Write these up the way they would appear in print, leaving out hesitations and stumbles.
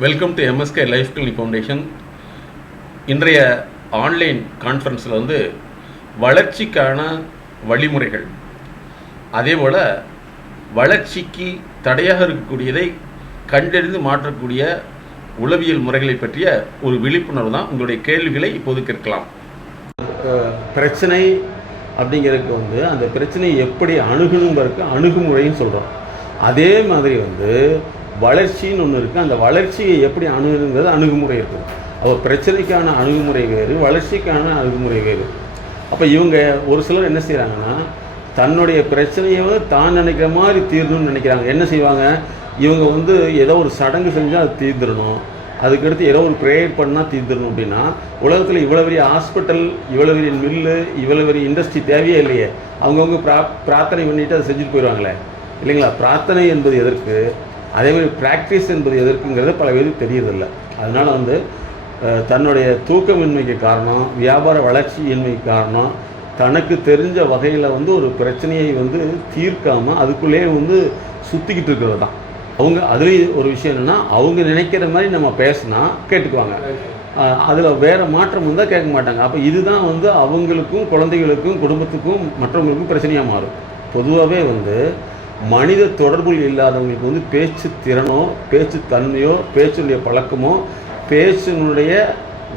Welcome to MSK life clinic foundation. இன்றைய online கான்ஃபரன்ஸில் வளர்ச்சிக்கான வழிமுறைகள், அதே போல் வளர்ச்சிக்கு தடையாக இருக்கக்கூடியதை கண்டறிந்து மாற்றக்கூடிய உளவியல் முறைகளை பற்றிய ஒரு விழிப்புணர்வு தான். உங்களுடைய கேள்விகளை இப்போது கேட்கலாம். பிரச்சனை அப்படிங்கிறதுக்கு அந்த பிரச்சனையை எப்படி அணுகணுங்கிறதுக்கு அணுகுமுறைன்னு சொல்கிறோம். அதே மாதிரி வளர்ச்சின்னு ஒன்று இருக்குது. அந்த வளர்ச்சியை எப்படி அணுகுங்கிறது அணுகுமுறை இருக்குது. அப்போ பிரச்சனைக்கான அணுகுமுறை வேறு, வளர்ச்சிக்கான அணுகுமுறை வேறு. அப்போ இவங்க ஒரு சிலர் என்ன செய்கிறாங்கன்னா, தன்னுடைய பிரச்சனையை தான் நினைக்கிற மாதிரி தீர்ணும்னு நினைக்கிறாங்க. என்ன செய்வாங்க, இவங்க ஏதோ ஒரு சடங்கு செஞ்சால் அது தீர்ந்துடணும், அதுக்கடுத்து ஏதோ ஒரு ப்ரேயர் பண்ணால் தீர்ந்துடணும். அப்படின்னா உலகத்தில் இவ்வளோ பெரிய ஹாஸ்பிட்டல், இவ்வளோ பெரிய மில்லு, இவ்வளோ பெரிய இண்டஸ்ட்ரி தேவையே இல்லையே. அவங்கவுங்க பிரார்த்தனை பண்ணிவிட்டு அதை செஞ்சுட்டு போயிடுவாங்களே, இல்லைங்களா? பிரார்த்தனை என்பது எதற்கு, அதேமாதிரி ப்ராக்டிஸ் என்பது எதற்குங்கிறது பல பேருக்கு தெரியறதில்லை. அதனால் தன்னுடைய தூக்கமின்மைக்கு காரணம், வியாபார வளர்ச்சியின்மைக்கு காரணம், தனக்கு தெரிஞ்ச வகையில் ஒரு பிரச்சனையை தீர்க்காமல் அதுக்குள்ளேயே சுற்றிக்கிட்டு இருக்கிறது தான். அவங்க அதுலேயும் ஒரு விஷயம் என்னென்னா, அவங்க நினைக்கிற மாதிரி நம்ம பேசினா கேட்டுக்குவாங்க, அதில் வேறு மாற்றம் வந்தால் கேட்க மாட்டாங்க. அப்போ இதுதான் அவங்களுக்கும், குழந்தைகளுக்கும், குடும்பத்துக்கும், மற்றவங்களுக்கும் பிரச்சனையாக மாறும். பொதுவாகவே மனித தொடர்புகள் இல்லாதவங்களுக்கு பேச்சு திறனோ, பேச்சு தன்மையோ, பேச்சுடைய பழக்கமோ, பேச்சினுடைய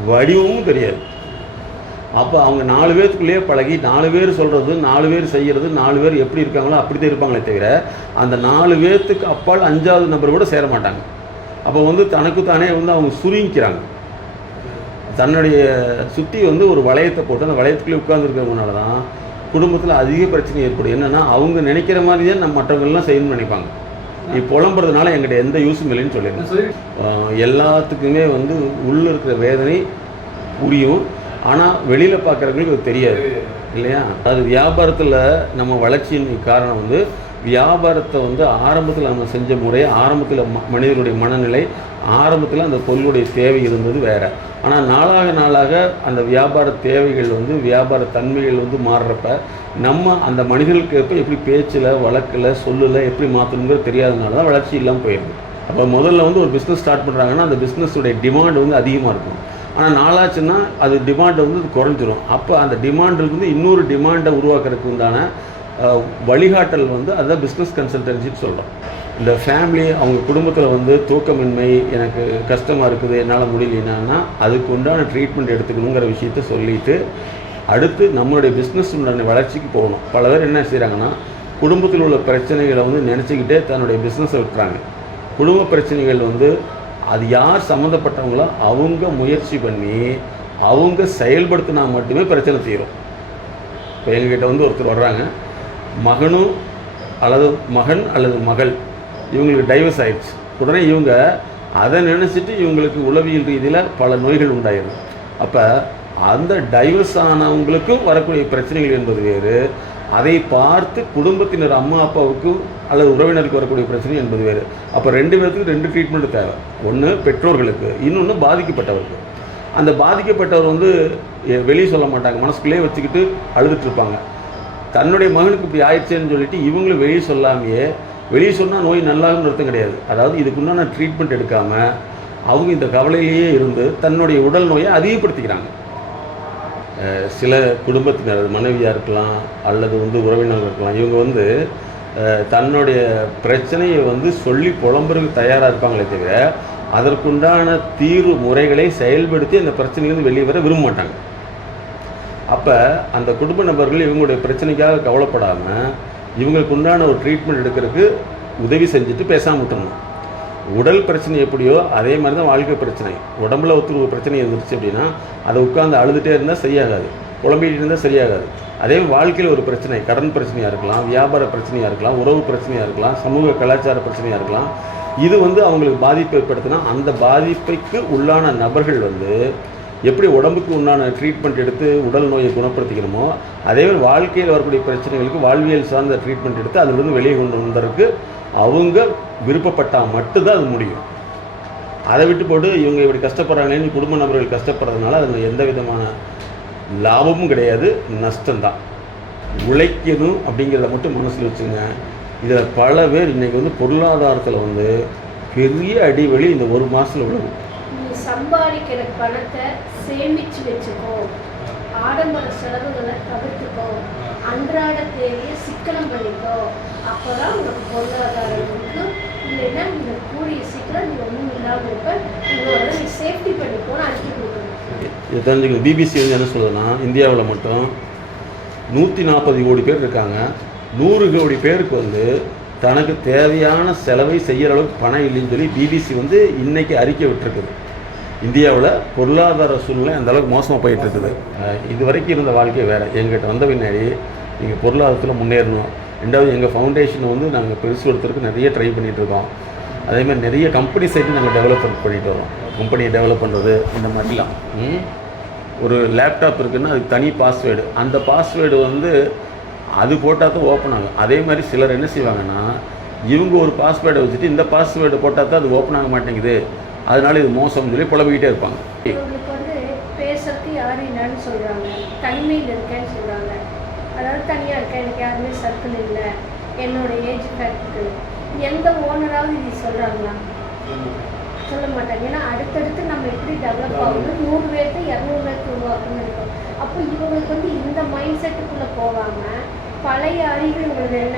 வடிவமும் தெரியாது. அப்போ அவங்க 4 பேருக்குள்ளேயே பழகி 4 பேர் சொல்கிறது, 4 பேர் செய்கிறது, 4 பேர் எப்படி இருக்காங்களோ அப்படி தான் இருப்பாங்களே தவிர, அந்த 4 பேர்த்துக்கு அப்பால் 5வது நபர் கூட சேர மாட்டாங்க. அப்போ தனக்கு தானே அவங்க சுருங்கிக்கிறாங்க. தன்னுடைய சுற்றி ஒரு வளையத்தை போட்டு அந்த வளையத்துக்குள்ளே உட்கார்ந்துருக்கிறதுனால தான் குடும்பத்தில் அதிக பிரச்சனை ஏற்படும். என்னென்னா, அவங்க நினைக்கிற மாதிரி தான் நம்ம மற்றவங்கள்லாம் செய்யணும்னு நினைப்பாங்க. புலம்புறதுனால எங்கிட்ட எந்த யூஸும் இல்லைன்னு சொல்லிடுங்க. எல்லாத்துக்குமே உள்ளே இருக்கிற வேதனை புரியும், ஆனால் வெளியில் பார்க்குறவங்களுக்கு அது தெரியாது, இல்லையா? அது வியாபாரத்தில் நம்ம வளர்ச்சியின் காரணம் வியாபாரத்தை ஆரம்பத்தில் நம்ம செஞ்ச முறை, ஆரம்பத்தில் மனிதனுடைய மனநிலை, ஆரம்பத்தில் அந்த பொருளுடைய தேவை இருந்தது வேறு. ஆனால் நாளாக அந்த வியாபார தேவைகள் வியாபார தன்மைகள் மாறுறப்ப நம்ம அந்த மனிதர்களுக்கு எப்படி பேச்சில், வழக்கில், சொல்லில் எப்படி மாற்றணுங்கிறது தெரியாதனால தான் வளர்ச்சி இல்லாமல் போயிடுது. அப்போ முதல்ல ஒரு பிஸ்னஸ் ஸ்டார்ட் பண்ணுறாங்கன்னா அந்த பிஸ்னஸுடைய டிமாண்ட் அதிகமாக இருக்கும். ஆனால் நாளாச்சுன்னா அது டிமாண்ட் குறைஞ்சிரும். அப்போ அந்த டிமாண்ட் இன்னொரு டிமாண்டை உருவாக்குறதுக்கு உண்டான வழிகாட்டல் அதுதான் பிஸ்னஸ் கன்சல்டன்சின்னு சொல்கிறோம். இந்த ஃபேமிலி, அவங்க குடும்பத்தில் தூக்கமின்மை, எனக்கு கஷ்டமாக இருக்குது, என்னால் முடியலன்னா அதுக்கு உண்டான ட்ரீட்மெண்ட் எடுத்துக்கணுங்கிற விஷயத்த சொல்லிவிட்டு அடுத்து நம்மளுடைய பிஸ்னஸ் உண்டான வளர்ச்சிக்கு போகணும். பல பேர் என்ன செய்கிறாங்கன்னா, குடும்பத்தில் உள்ள பிரச்சனைகளை நினச்சிக்கிட்டே தன்னுடைய பிஸ்னஸை விட்டுறாங்க. குடும்ப பிரச்சனைகள் அது யார் சம்மந்தப்பட்டவங்களோ அவங்க முயற்சி பண்ணி அவங்க செயல்படுத்தினா மட்டுமே பிரச்சனை தீரும். இப்போ எங்ககிட்ட ஒருத்தர் வர்றாங்க, மகனும் அல்லது மகன் அல்லது மகள் இவங்களுக்கு டைவர்ஸ் ஆயிடுச்சு. உடனே இவங்க அதை நினச்சிட்டு இவங்களுக்கு உளவியல் ரீதியில் பல நோய்கள் உண்டாயிடும். அப்போ அந்த டைவர்ஸ் ஆனவங்களுக்கும் வரக்கூடிய பிரச்சனைகள் என்பது வேறு, அதை பார்த்து குடும்பத்தினர், அம்மா அப்பாவுக்கும் அல்லது உறவினருக்கு வரக்கூடிய பிரச்சனை என்பது வேறு. அப்போ 2 பேர்த்துக்கு 2 ட்ரீட்மெண்ட் தேவை. ஒன்று பெற்றோர்களுக்கு, இன்னொன்று பாதிக்கப்பட்டவருக்கு. அந்த பாதிக்கப்பட்டவர் வெளியே சொல்ல மாட்டாங்க, மனசுக்குள்ளே வச்சுக்கிட்டு அழுதுட்டு இருப்பாங்க. தன்னுடைய மகனுக்கு இப்படி ஆயிடுச்சேன்னு சொல்லிட்டு இவங்களும் வெளியே சொல்லாமையே, வெளியே சொன்னால் நோய் நல்லாகும்னு அர்த்தம் கிடையாது. அதாவது இதுக்குண்டான ட்ரீட்மெண்ட் எடுக்காமல் அவங்க இந்த கவலையிலேயே இருந்து தன்னுடைய உடல் நோயை அதிகப்படுத்திக்கிறாங்க. சில குடும்பத்தினர், மனைவியாக இருக்கலாம் அல்லது உறவினர்கள் இருக்கலாம், இவங்க தன்னுடைய பிரச்சனையை சொல்லி புலம்புறதுக்கு தயாராக இருப்பாங்களே தவிர அதற்குண்டான தீர்வு முறைகளை செயல்படுத்தி அந்த பிரச்சனையிலேருந்து வெளியே வர விரும்ப மாட்டாங்க. அப்போ அந்த குடும்ப நபர்கள் இவங்களுடைய பிரச்சனைக்காக கவலைப்படாமல் இவங்களுக்கு உண்டான ஒரு ட்ரீட்மெண்ட் எடுக்கிறதுக்கு உதவி செஞ்சுட்டு பேசாமல் விட்டுறணும். உடல் பிரச்சனை எப்படியோ அதே மாதிரி தான் வாழ்க்கை பிரச்சனை. உடம்புல ஒரு பிரச்சனை இருந்துருச்சு அப்படின்னா அதை உட்காந்து அழுதுகிட்டே இருந்தால் சரியாகாது, புலம்பிகிட்டு இருந்தால் சரியாகாது. அதே வாழ்க்கையில் ஒரு பிரச்சனை, கடன் பிரச்சனையாக இருக்கலாம், வியாபார பிரச்சனையாக இருக்கலாம், உறவு பிரச்சனையாக இருக்கலாம், சமூக கலாச்சார பிரச்சனையாக இருக்கலாம். இது அவங்களுக்கு பாதிப்பை ஏற்படுத்தினா அந்த பாதிப்புக்கு உள்ளான நபர்கள் எப்படி உடம்புக்கு உண்டான ட்ரீட்மெண்ட் எடுத்து உடல் நோயை குணப்படுத்திக்கணுமோ அதே மாதிரி வாழ்க்கையில் வரக்கூடிய பிரச்சனைகளுக்கு வாழ்வியல் சார்ந்த ட்ரீட்மெண்ட் எடுத்து அதிலிருந்து வெளியே கொண்டு வந்ததற்கு அவங்க விருப்பப்பட்டால் மட்டும்தான் அது முடியும். அதை விட்டு போட்டு இவங்க இப்படி கஷ்டப்படுறாங்களேன்னு குடும்ப நபர்கள் கஷ்டப்படுறதுனால அதில் எந்த விதமான லாபமும் கிடையாது, நஷ்டம்தான். உழைக்கணும் அப்படிங்கிறத மட்டும் மனசில் வச்சுங்க. இதில் பல பேர் இன்றைக்கி பொருளாதாரத்தில் பெரிய அடிவழி இந்த ஒரு மாதத்தில் விழுது. நீ சம்பாதிக்கிற பணத்தை சேமிச்சு வச்சுக்கோ, ஆடம்பர செலவுகளை தவிர்த்துக்கோ, அன்றாட தேவையை சிக்கனம் பண்ணிக்கோ. அப்போதான் உனக்கு பொருளாதாரம் இருக்கு. இல்லைன்னா இந்த கூடிய சீக்கிரம் நீ ஒன்றும் இல்லாமல் இருப்ப. உங்களோட நீ சேஃப்டி பண்ணிக்கோன்னு அறிக்கை கொடுக்கணும். இதை தெரிஞ்சுக்கணும். பிபிசி வந்து என்ன சொல்லுதுன்னா, இந்தியாவில் மட்டும் 140 கோடி பேர் இருக்காங்க. 100 கோடி பேருக்கு வந்து தனக்கு தேவையான செலவை செய்கிற அளவுக்கு பணம் இல்லைன்னு சொல்லி பிபிசி வந்து இன்னைக்கு அறிக்கை விட்டுருக்குது. இந்தியாவில் பொருளாதார சூழ்நிலை அந்த அளவுக்கு மோசமாக போயிட்டு இருக்குது. இது வரைக்கும் இருந்த வாழ்க்கை வேறு. எங்கிட்ட வந்த பின்னாடி நீங்கள் பொருளாதாரத்தில் முன்னேறணும். ரெண்டாவது எங்கள் ஃபவுண்டேஷனை வந்து நாங்கள் பெருசுப்படுத்துறதுக்கு நிறைய ட்ரை பண்ணிகிட்ருக்கோம். அதேமாதிரி நிறைய கம்பெனி சைட்டு நாங்கள் டெவலப்மெண்ட் பண்ணிட்டு வரோம். கம்பெனியை டெவலப் பண்ணுறது இந்த மாதிரிலாம். ஒரு லேப்டாப் இருக்குன்னா அதுக்கு தனி பாஸ்வேர்டு, அந்த பாஸ்வேர்டு வந்து அது போட்டால் தான் ஓப்பன் ஆகும். அதே மாதிரி சிலர் என்ன செய்வாங்கன்னா, இவங்க ஒரு பாஸ்வேர்டை வச்சுட்டு இந்த பாஸ்வேர்டு போட்டால் தான் அது ஓப்பன் ஆக மாட்டேங்குது, அதனால இது மோசம்னு சொல்லி புலம்பிக்கிட்டே இருப்பாங்க. இவங்களுக்கு வந்து பேசுறதுக்கு யாரும் இல்லைன்னு சொல்கிறாங்க, தனிமையில் இருக்கேன்னு சொல்கிறாங்க. அதாவது தனியாக இருக்கேன், எனக்கு யாருமே சர்க்கிள் இல்லை, என்னோட ஏஜ் ஃபேக்டருக்கு. எந்த ஓனராவது இது சொல்கிறாங்களா? சொல்ல மாட்டாங்க. ஏன்னா அடுத்தடுத்து நம்ம எப்படி டெவலப் ஆகணும், 100 பேர்த்து 200 பேர்த்து உருவாக்கணும்னு நினைப்போம். அப்போ இவங்களுக்கு வந்து இந்த மைண்ட் செட்டுக்குள்ளே போகாமல் பழைய அறிவு இவங்களுக்கு என்ன,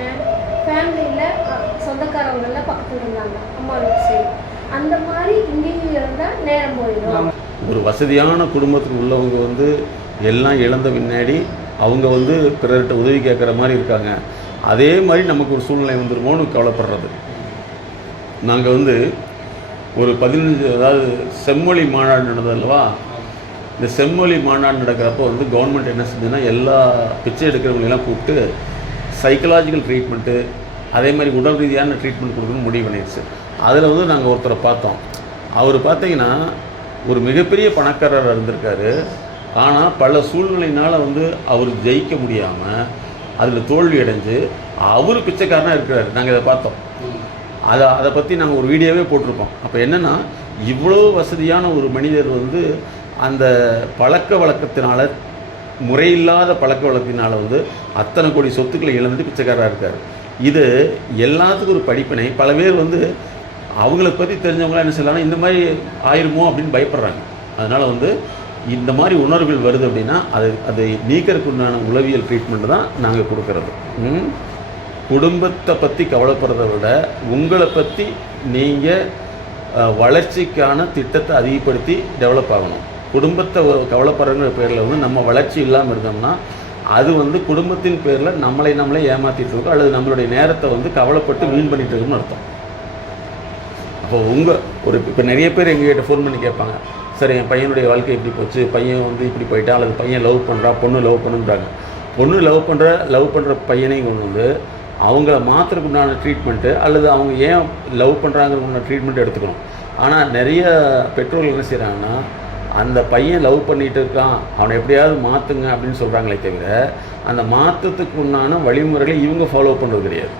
ஃபேமிலியில் சொந்தக்காரவங்கெல்லாம் பக்கத்தில் இருந்தாங்க, அம்மா வீட்டு சைடு, அந்த மாதிரி இங்கேயும் இருந்தால் நேரம் போயிடும். ஒரு வசதியான குடும்பத்துக்கு உள்ளவங்க வந்து எல்லாம் இழந்த பின்னாடி அவங்க வந்து பிறர்கிட்ட உதவி கேட்குற மாதிரி இருக்காங்க. அதே மாதிரி நமக்கு ஒரு சூழ்நிலை வந்துருமோன்னு கவலைப்படுறது. நாங்கள் வந்து ஒரு 15, அதாவது செம்மொழி மாநாடு நடந்தது அல்லவா, இந்த செம்மொழி மாநாடு நடக்கிறப்போ வந்து கவர்மெண்ட் என்ன செஞ்சதுன்னா, எல்லா பிச்சை எடுக்கிறவங்களெல்லாம் கூப்பிட்டு சைக்கலாஜிக்கல் ட்ரீட்மெண்ட்டு, அதே மாதிரி உடல் ரீதியான ட்ரீட்மெண்ட் கொடுக்கணும்னு முடிவு பண்ணிடுச்சு. அதில் வந்து நாங்கள் ஒருத்தரை பார்த்தோம். அவர் பார்த்தீங்கன்னா ஒரு மிகப்பெரிய பணக்காரராக இருந்திருக்காரு. ஆனால் பல சூழ்நிலையினால் வந்து அவர் ஜெயிக்க முடியாமல் அதில் தோல்வி அடைஞ்சு அவர் பிச்சைக்காரனாக இருக்கிறார். நாங்கள் இதை பார்த்தோம். அதை பற்றி நாங்கள் ஒரு வீடியோவே போட்டிருக்கோம். அப்போ என்னென்னா, இவ்வளோ வசதியான ஒரு மனிதர் வந்து அந்த பழக்க வழக்கத்தினால, முறையில்லாத பழக்க வழக்கத்தினால வந்து அத்தனை கோடி சொத்துக்களை இழந்துட்டு பிச்சைக்காராக இருக்கார். இது எல்லாத்துக்கும் ஒரு படிப்பினை. பல பேர் வந்து அவங்கள பற்றி தெரிஞ்சவங்களாம் என்ன செய்யலாம்னா, இந்த மாதிரி ஆயிருமோ அப்படின்னு பயப்படுறாங்க. அதனால் வந்து இந்த மாதிரி உணர்வுகள் வருது அப்படின்னா அதை நீக்கிறதுக்கு உண்டான உளவியல் ட்ரீட்மெண்ட் தான் நாங்கள் கொடுக்கறது. குடும்பத்தை பற்றி கவலைப்படுறத விட உங்களை பற்றி நீங்கள் வளர்ச்சிக்கான திட்டத்தை அதிகப்படுத்தி டெவலப் ஆகணும். குடும்பத்தை கவலைப்படுறங்கிற பேரில் வந்து நம்ம வளர்ச்சி இல்லாமல் இருந்தோம்னா அது வந்து குடும்பத்தின் பேரில் நம்மளே ஏமாற்றிட்டு இருக்கோம், அல்லது நம்மளுடைய நேரத்தை வந்து கவலைப்பட்டு வீண் பண்ணிட்டு இருக்கோம்னு அர்த்தம். அப்போ இப்போ நிறைய பேர் எங்ககிட்ட ஃபோன் பண்ணி கேட்பாங்க, சார் என் பையனுடைய வாழ்க்கை இப்படி போச்சு, பையன் வந்து இப்படி போயிட்டா, அல்லது பையன் லவ் பண்ணுறா, பொண்ணு லவ் பண்ணுன்றாங்க. பொண்ணு லவ் பண்ணுற பையனையும் கொண்டு வந்து அவங்கள மாத்திரக்கு உண்டான ட்ரீட்மெண்ட்டு, அல்லது அவங்க ஏன் லவ் பண்ணுறாங்கிறதுக்குண்டான ட்ரீட்மெண்ட் எடுத்துக்கணும். ஆனால் நிறைய பெற்றோர்கள் என்ன செய்கிறாங்கன்னா, அந்த பையன் லவ் பண்ணிகிட்டு இருக்கான், அவனை எப்படியாவது மாற்றுங்க அப்படின்னு சொல்கிறாங்களே தவிர அந்த மாற்றத்துக்கு உண்டான வழிமுறைகளை இவங்க ஃபாலோ பண்ணுறது கிடையாது.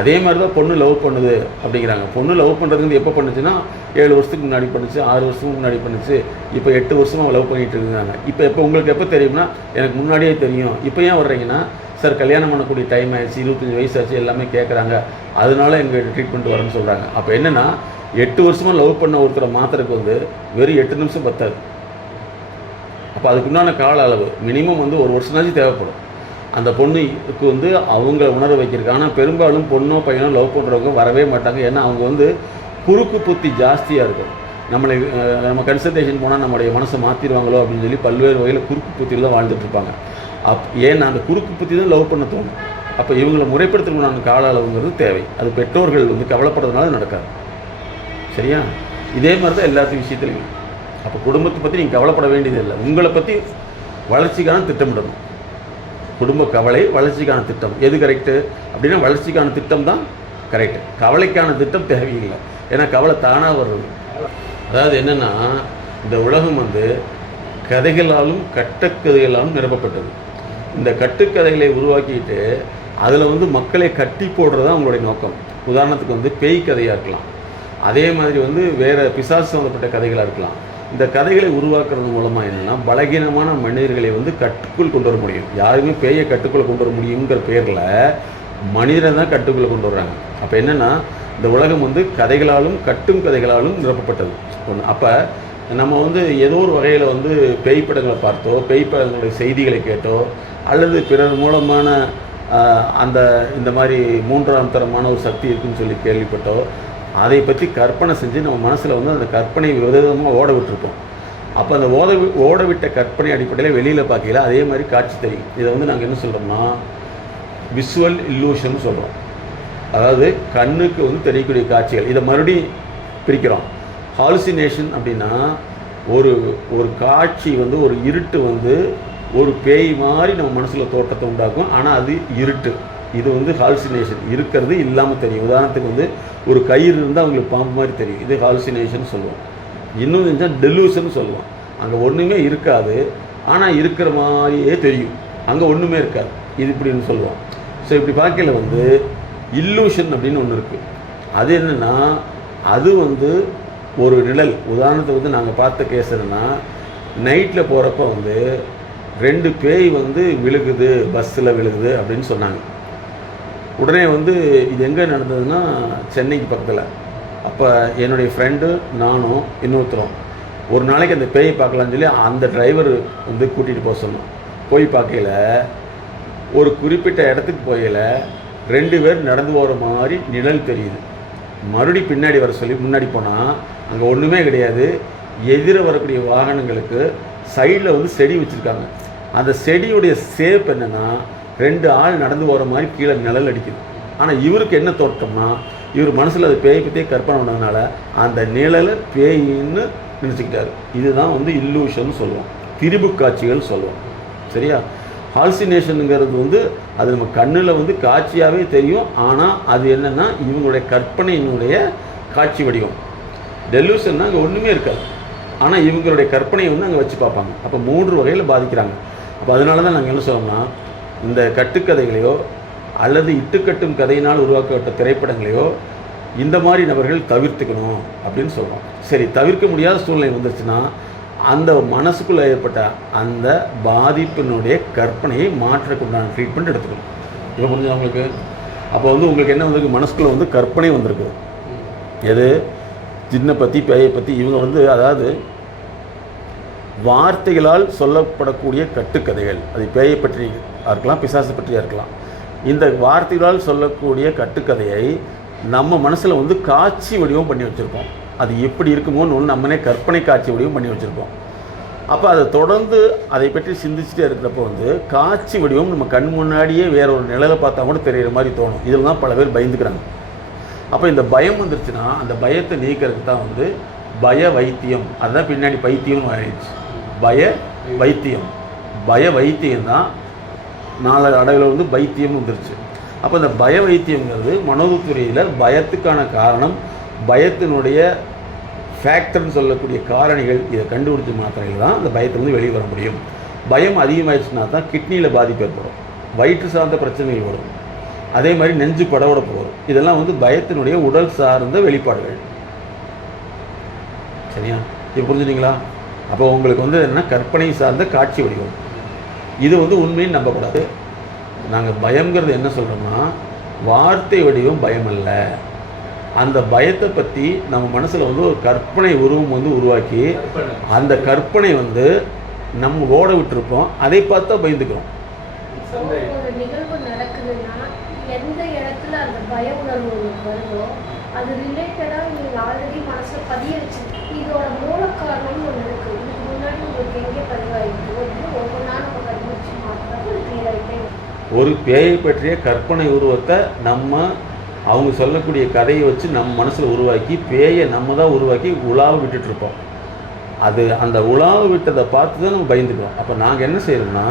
அதே மாதிரி தான் பொண்ணு லவ் பண்ணுது அப்படிங்கிறாங்க. பொண்ணு லவ் பண்ணுறதுக்கு எப்போ பண்ணுச்சுன்னா 7 வருஷத்துக்கு முன்னாடி பண்ணுச்சு, 6 வருஷத்துக்கு முன்னாடி பண்ணுச்சு, இப்போ 8 வருஷமாக லவ் பண்ணிகிட்டு இருந்தாங்க. இப்போ உங்களுக்கு எப்போ தெரியும்னா, எனக்கு முன்னாடியே தெரியும். இப்போ ஏன் வர்றீங்கன்னா, சார் கல்யாணம் பண்ணக்கூடிய டைம் ஆயிடுச்சு, 25 வயசு ஆச்சு, எல்லாமே கேட்குறாங்க, அதனால எங்கள் ட்ரீட்மெண்ட் வரேன்னு சொல்கிறாங்க. அப்போ என்னென்னா, 8 வருஷமாக லவ் பண்ண ஒருத்தரை மாத்திரக்கு வந்து வெறும் 8 நிமிஷம் பத்தாது. அப்போ அதுக்குண்டான கால அளவு மினிமம் வந்து 1 வருஷம்னாச்சும் தேவைப்படும். அந்த பொண்ணுக்கு வந்து அவங்க உணர வைக்கிறதுக்கு. ஆனால் பெரும்பாலும் பொண்ணோ பையனோ லவ் பண்ணுறவங்க வரவே மாட்டாங்க. ஏன்னா அவங்க வந்து குறுக்கு புத்தி ஜாஸ்தியாக இருக்கும். நம்ம கன்சல்டேஷன் போனால் நம்மளுடைய மனசை மாற்றிடுவாங்களோ அப்படின்னு சொல்லி பல்வேறு வகையில் குறுக்கு புத்தியில் தான் வாழ்ந்துட்டுருப்பாங்க. ஏன்னா அந்த குறுக்கு புத்தி தான் லவ் பண்ண தோணும். அப்போ இவங்களை முறைப்படுத்தணும்னு கால அளவுங்கிறது தேவை. அது பெற்றோர்கள் வந்து கவலைப்படுறதுனால நடக்காது. சரியா? இதே மாதிரி தான் எல்லா விஷயத்துலையும். அப்போ குடும்பத்தை பற்றி நீங்கள் கவலைப்பட வேண்டியதில்லை. உங்களை பற்றி வளர்ச்சிக்கான திட்டமிடணும். குடும்ப கவலை, வளர்ச்சிக்கான திட்டம் எது கரெக்டு அப்படின்னா, வளர்ச்சிக்கான திட்டம் தான் கரெக்டு. கவலைக்கான திட்டம் தேவையில்லை. ஏன்னா கவலை தானாக வருது. அதாவது என்னென்னா, இந்த உலகம் வந்து கதைகளாலும் கட்டுக்கதைகளாலும் நிரப்பப்பட்டது. இந்த கட்டுக்கதைகளை உருவாக்கிட்டு அதில் வந்து மக்களை கட்டி போடுறது தான் அவங்களுடைய நோக்கம். உதாரணத்துக்கு வந்து பேய் கதையாக இருக்கலாம், அதே மாதிரி வந்து வேறு பிசாசு சம்மந்தப்பட்ட கதைகளாக இருக்கலாம். இந்த கதைகளை உருவாக்குறது மூலமாக என்னென்னா, பலகீனமான மனிதர்களை வந்து கட்டுக்குள் கொண்டு வர முடியும். யாருமே பேயை கட்டுக்குள்ளே கொண்டு வர முடியுங்கிற பேரில் மனிதரை தான் கட்டுக்குள்ளே கொண்டு வர்றாங்க. அப்போ என்னென்னா, இந்த உலகம் வந்து கதைகளாலும் கட்டும் கதைகளாலும் நிரப்பப்பட்டது. அப்போ நம்ம வந்து ஏதோ ஒரு வகையில் வந்து பேய் படங்களை பார்த்தோ, பேய் படங்களுடைய செய்திகளை கேட்டோ, அல்லது பிறர் மூலமான இந்த மாதிரி மூன்றாம் தரமான ஒரு சக்தி இருக்குன்னு சொல்லி கேள்விப்பட்டோ, அதை பற்றி கற்பனை செஞ்சு நம்ம மனசில் வந்து அந்த கற்பனை விதவிதமாக ஓட விட்டுருப்போம். அப்போ அந்த ஓட விட்ட கற்பனை அடிப்படையில் வெளியில் பார்க்கல அதே மாதிரி காட்சி தெரியும். இதை வந்து நாங்கள் என்ன சொல்கிறோம்னா விஷுவல் இல்லூஷன் சொல்கிறோம். அதாவது கண்ணுக்கு வந்து தெரியக்கூடிய காட்சிகள். இதை மறுபடியும் பிரிக்கிறோம். ஹாலுசினேஷன் அப்படின்னா ஒரு காட்சி வந்து ஒரு இருட்டு வந்து ஒரு பேய் மாதிரி நம்ம மனசில் தோட்டத்தை உண்டாக்கும். ஆனால் அது இருட்டு. இது வந்து ஹாலுசினேஷன். இருக்கிறது இல்லாமல் தெரியும். உதாரணத்துக்கு வந்து ஒரு கயிறு இருந்தால் அவங்களுக்கு பாம்பு மாதிரி தெரியும். இது ஹாலுசினேஷன் சொல்லுவோம். இன்னும் செஞ்சால் டெலூஷன் சொல்லுவோம். அங்கே ஒன்றுமே இருக்காது, ஆனால் இருக்கிற மாதிரியே தெரியும். அங்கே ஒன்றுமே இருக்காது. இது இப்படின்னு சொல்லுவோம். ஸோ இப்படி பார்க்கல வந்து இல்லூஷன் அப்படின்னு ஒன்று இருக்குது. அது என்னென்னா அது வந்து ஒரு நிழல். உதாரணத்துக்கு வந்து நாங்கள் பார்த்த கேஸ் என்னென்னா நைட்டில் போகிறப்ப வந்து 2 பேய் வந்து விழுகுது, பஸ்ஸில் விழுகுது அப்படின்னு சொன்னாங்க. உடனே வந்து இது எங்கே நடந்ததுன்னா சென்னைக்கு பக்கத்தில். அப்போ என்னுடைய ஃப்ரெண்டு நானும் இன்னொருத்தரும் ஒரு நாளைக்கு அந்த பேயை பார்க்கலான்னு சொல்லி அந்த டிரைவர் வந்து கூட்டிகிட்டு போக சொன்னோம். போய் பார்க்கல ஒரு குறிப்பிட்ட இடத்துக்கு போகல 2 பேர் நடந்து போகிற மாதிரி நிழல் தெரியுது. மறுபடி பின்னாடி வர சொல்லி முன்னாடி போனால் அங்கே ஒன்றுமே கிடையாது. எதிர வரக்கூடிய வாகனங்களுக்கு சைடில் வந்து செடி வச்சுருக்காங்க. அந்த செடியுடைய ஷேப் என்னென்னா 2 ஆள் நடந்து போகிற மாதிரி கீழே நிழல் அடிக்குது. ஆனால் இவருக்கு என்ன தோட்டம்னா இவர் மனசில் அது பேயை பற்றியே கற்பனை பண்ணதுனால அந்த நிழலை பேயின்னு நினச்சிக்கிட்டாரு. இதுதான் வந்து இல்லூஷன் சொல்லுவோம், திரிபு காட்சிகள் சொல்லுவோம். சரியா? ஹால்சினேஷனுங்கிறது வந்து அது நம்ம கண்ணில் வந்து காட்சியாகவே தெரியும். ஆனால் அது என்னென்னா இவங்களுடைய கற்பனையினுடைய காட்சி வடிவம். டெலூஷன்னா அங்கே ஒன்றுமே இருக்காது, ஆனால் இவங்களுடைய கற்பனையை வந்து அங்கே வச்சு பார்ப்பாங்க. அப்போ 3 வகையில் பாதிக்கிறாங்க. அப்போ அதனால தான் நாங்கள் என்ன சொல்லணும்னா இந்த கட்டுக்கதைகளையோ அல்லது இட்டுக்கட்டும் கதையினால் உருவாக்கப்பட்ட திரைப்படங்களையோ இந்த மாதிரி நபர்கள் தவிர்த்துக்கணும் அப்படின்னு சொல்கிறோம். சரி, தவிர்க்க முடியாத சூழ்நிலை வந்துருச்சுன்னா அந்த மனசுக்குள்ளே ஏற்பட்ட அந்த பாதிப்பினுடைய கற்பனையை மாற்றக்குண்டான ட்ரீட்மெண்ட் எடுத்துக்கணும். இப்போ புரிஞ்சு உங்களுக்கு? அப்போ வந்து உங்களுக்கு என்ன வந்திருக்கு? மனசுக்குள்ளே வந்து கற்பனை வந்திருக்கு. எது? ஜின்னை பற்றி, பேயை பற்றி. இவங்க வந்து அதாவது வார்த்தைகளால் சொல்லப்படக்கூடிய கட்டுக்கதைகள், அது பேயை பற்றி இருக்கலாம், பிசாசை பற்றியாக இருக்கலாம். இந்த வார்த்தைகளால் சொல்லக்கூடிய கட்டுக்கதையை நம்ம மனசில் வந்து காட்சி வடிவம் பண்ணி வச்சுருப்போம். அது எப்படி இருக்குமோன்னு ஒன்று நம்மனே கற்பனை காட்சி வடிவம் பண்ணி வச்சுருப்போம். அப்போ அதை தொடர்ந்து அதை பற்றி சிந்திச்சுட்டே இருக்கிறப்போ வந்து காட்சி வடிவம் நம்ம கண் முன்னாடியே வேற ஒரு நிழலை பார்த்தா கூட தெரிகிற மாதிரி தோணும். இதில் தான் பல பேர் பயந்துக்கிறாங்க. அப்போ இந்த பயம் வந்துருச்சுன்னா அந்த பயத்தை நீக்கிறதுக்கு தான் வந்து பய வைத்தியம். அதுதான் பின்னாடி பைத்தியம்னு ஆயிடுச்சு. பய வைத்தியம். பய வைத்தியம் தான் நாளை அடைவில் வந்து பைத்தியம் வந்துருச்சு. அப்போ இந்த பய வைத்தியங்கிறது மனோதத்துறையில் பயத்துக்கான காரணம், பயத்தினுடைய ஃபேக்டர்னு சொல்லக்கூடிய காரணிகள் இதை கண்டுபிடிச்ச மாத்திரைகள் தான் அந்த பயத்திலிருந்து வெளியே வர முடியும். பயம் அதிகமாகிடுச்சுன்னா தான் கிட்னியில் பாதிப்பு ஏற்படும், வயிற்று சார்ந்த பிரச்சனைகள் வரும், அதே மாதிரி நெஞ்சு படபடப்பு வரும். இதெல்லாம் வந்து பயத்தினுடைய உடல் சார்ந்த வெளிப்பாடுகள். சரியா? இது புரிஞ்சுட்டீங்களா? அப்போ உங்களுக்கு வந்து என்ன, கற்பனை சார்ந்த காட்சி வடிவம். இது வந்து உண்மைன்னு நம்பக்கூடாது. நாங்கள் பயங்கிறது என்ன சொல்கிறோம்னா வார்த்தை வடிவம் பயம் அல்ல. அந்த பயத்தை பற்றி நம்ம மனசில் வந்து ஒரு கற்பனை உருவம் வந்து உருவாக்கி அந்த கற்பனை வந்து நம்ம ஓட விட்டுருப்போம். அதை பார்த்தா பயந்துக்கிறோம். ஒரு நிகழ்வு நடக்குதுன்னா எந்த இடத்துல அந்த பய உணர்வு வருதோ அது ரிலேட்டடாக நீங்கள் ஆல்ரெடி மனசில் பதிய வச்சுருக்கீங்க. இதோட மூல காரணம்னு ஒன்று இருக்குது. இதுக்கு முன்னாடி உங்களுக்கு எங்கே பதிவாயிருக்கு ஒவ்வொன்றா நம்ம கண்டுபிடிச்சி மாற்றாமல் கிளியர் ஆகிட்டேன். ஒரு பேயை பற்றிய கற்பனை உருவத்தை நம்ம அவங்க சொல்லக்கூடிய கதையை வச்சு நம்ம மனசில் உருவாக்கி பேயை நம்ம தான் உருவாக்கி உலாவை விட்டுட்ருப்போம். அது அந்த உலாவை விட்டதை பார்த்து தான் நம்ம பயந்துக்கிறோம். அப்போ நாங்கள் என்ன செய்யறோம்னா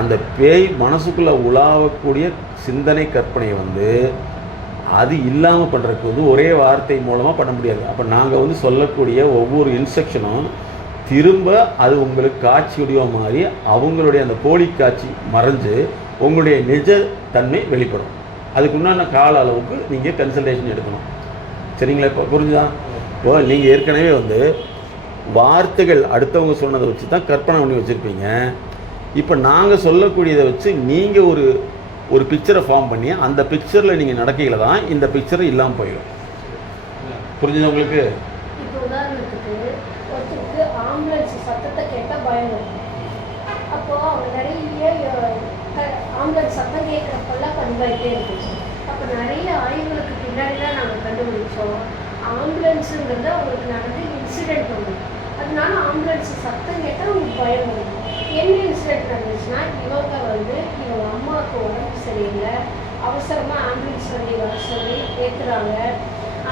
அந்த பேய் மனசுக்குள்ளே உலாவக்கூடிய சிந்தனை கற்பனையை வந்து அது இல்லாமல் பண்ணுறதுக்கு வந்து ஒரே வார்த்தை மூலமாக பண்ண முடியாது. அப்போ நாங்கள் வந்து சொல்லக்கூடிய ஒவ்வொரு இன்ஸ்ட்ரக்ஷனும் திரும்ப அது உங்களுக்கு காட்சி வடிவம் மாதிரி அவங்களுடைய அந்த போலி காட்சி மறைஞ்சு உங்களுடைய நிஜ தன்மை வெளிப்படும். அதுக்கு உண்டான கால அளவுக்கு நீங்கள் கன்சல்டேஷன் எடுக்கணும். சரிங்களா? இப்போ புரிஞ்சுதா? இப்போ நீங்கள் ஏற்கனவே வந்து வார்த்தைகள் அடுத்தவங்க சொன்னதை வச்சு தான் கற்பனை பண்ணி வச்சுருப்பீங்க. இப்போ நாங்கள் சொல்லக்கூடியதை வச்சு நீங்கள் ஒரு பிக்சரை ஃபார்ம் பண்ணி அந்த பிக்சரில் நீங்கள் நடக்கையில் தான் இந்த பிக்சரை இல்லாமல் போயிடும். புரிஞ்சுது உங்களுக்கு? இப்போ உதாரணத்துக்கு ஒருத்தருக்கு ஆம்புலன்ஸ் சத்தத்தை கேட்டால் பயம் வரும். அப்போது அவங்க நிறைய ஆம்புலன்ஸ் சத்தம் கேட்குறப்பெல்லாம் பதிவாயிட்டே இருக்குது. அப்போ நிறைய ஆய்வுகளுக்கு பின்னாடி தான் நாங்கள் கண்டுபிடிச்சோம் ஆம்புலன்ஸுங்கிறது அவங்களுக்கு நடந்து இன்சிடெண்ட் ஒன்று. அதனால ஆம்புலன்ஸ் சத்தம் கேட்டால் அவங்களுக்கு பயம் வரும். என்ன இன்சிடெண்ட் நடந்துச்சுன்னா இவங்க அம்மாவுக்கு உடம்பு சரியில்லை, அவசரமாக ஆம்புலன்ஸ் வண்டி வர சொல்லி கேட்குறாங்க.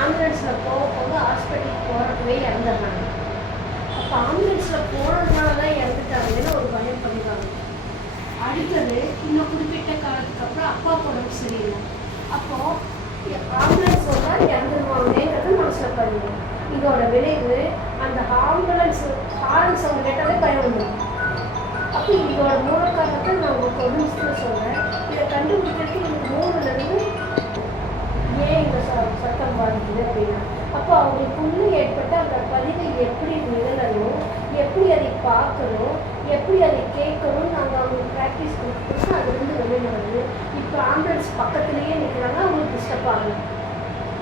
ஆம்புலன்ஸில் போக ஹாஸ்பிட்டலுக்கு போகிறதுவே இறந்துடுறாங்க. அப்போ ஆம்புலன்ஸில் போகிறதுனால தான் இறந்துட்டாங்கன்னு ஒரு பயம் பண்ணுவாங்க. அடுத்தது இன்னும் குறிப்பிட்ட காலத்துக்கு அப்புறம் அப்பாவுக்கு உடம்பு சரியில்லை. அப்போது ஆம்புலன்ஸோட இறந்துருவாங்கன்றது மனசில் பண்ணுவோம். இதோட விளைவு அந்த ஆம்புலன்ஸ் ஹாரன்ஸ் அவங்க கேட்டாலே பயம் வந்துடும். அப்போ இதோட மூல காரணத்தை நான் உங்களுக்கு ஒரு நிமிஷத்தில் சொல்கிறேன். இதை கண்டுபிடிக்கிறதுக்கு எனக்கு 3லேருந்து ஏன் இந்த சட்டம் பாதிக்குது அப்படின்னா, அப்போ அவங்களுக்குள்ளே ஏற்பட்ட அந்த பதிவை எப்படி நிகழணும், எப்படி அதை பார்க்கணும், எப்படி அதை கேட்கணும் நாங்கள் அவங்களுக்கு ப்ராக்டிஸ் கொடுத்துட்டு அதுலேருந்து வெளியில் வருது. இப்போ ஆம்புலன்ஸ் பக்கத்துலேயே நிற்கிறாங்க, அவங்களுக்கு டிஸ்டர்ப் ஆகலை.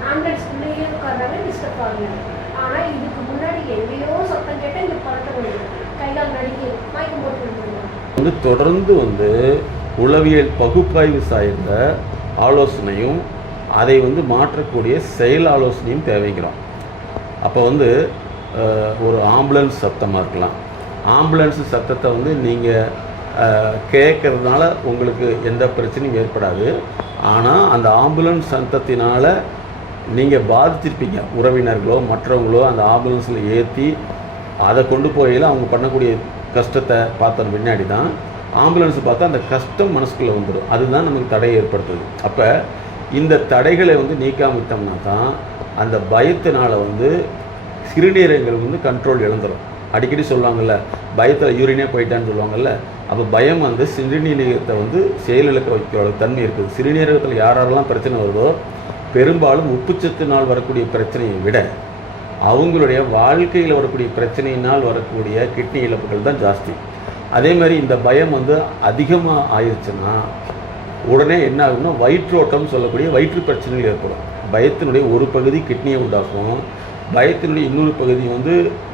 ஆம்புலன்ஸ்குள்ளேயே உட்கார்றாங்க, டிஸ்டர்ப் ஆகலை. ஆனால் இதுக்கு முன்னாடி எங்கேயோ சத்தம் கேட்டால் இந்த பழக்கம் வருது, கைகால் நடிக்க மயக்கம் போட்டு விட்டுருவாங்க. தொடர்ந்து உளவியல் பகுப்பாய்வு சார்ந்த ஆலோசனையும் அதை மாற்றக்கூடிய செயல் ஆலோசனையும் தேவைங்கிறோம். அப்போ ஒரு ஆம்புலன்ஸ் சத்தமாக இருக்கலாம். ஆம்புலன்ஸ் சத்தத்தை நீங்கள் கேட்கறதுனால உங்களுக்கு எந்த பிரச்சனையும் ஏற்படாது. ஆனால் அந்த ஆம்புலன்ஸ் சத்தத்தினால் நீங்கள் பாதிச்சிருப்பீங்க. உறவினர்களோ மற்றவங்களோ அந்த ஆம்புலன்ஸில் ஏற்றி அதை கொண்டு போகையில் அவங்க பண்ணக்கூடிய கஷ்டத்தை பார்த்த பின்னாடி தான் ஆம்புலன்ஸ் பார்த்தா அந்த கஷ்டம் மனசுக்குள்ளே வந்துடும். அதுதான் நமக்கு தடையை ஏற்படுத்துது. அப்போ இந்த தடைகளை நீக்காமட்டோம்னா தான் அந்த பயத்தினால் சிறுநீரகங்கள் கண்ட்ரோல் இழந்துடும். அடிக்கடி சொல்லுவாங்கள்ல, பயத்தில் யூரினே போயிட்டான்னு சொல்லுவாங்கள்ல. அப்போ பயம் சிறுநீரகத்தை செயலிழக்க வைக்கிற தன்மை இருக்குது. சிறுநீரகத்தில் யாரெல்லாம் பிரச்சனை வருதோ பெரும்பாலும் உப்புச்சத்தினால் வரக்கூடிய பிரச்சனையை விட அவங்களுடைய வாழ்க்கையில் வரக்கூடிய பிரச்சனையினால் வரக்கூடிய கிட்னி இழப்புகள் தான் ஜாஸ்தி. அதே மாதிரி இந்த பயம் அதிகமாக ஆயிடுச்சுன்னா உடனே என்ன ஆகும்னா வயிற்றோட்டம் சொல்லக்கூடிய வயிற்று பிரச்சனைகள் ஏற்படும். பயத்தினுடைய ஒரு பகுதி கிட்னியை உண்டாக்கும், பயத்தினுடைய இன்னொரு பகுதி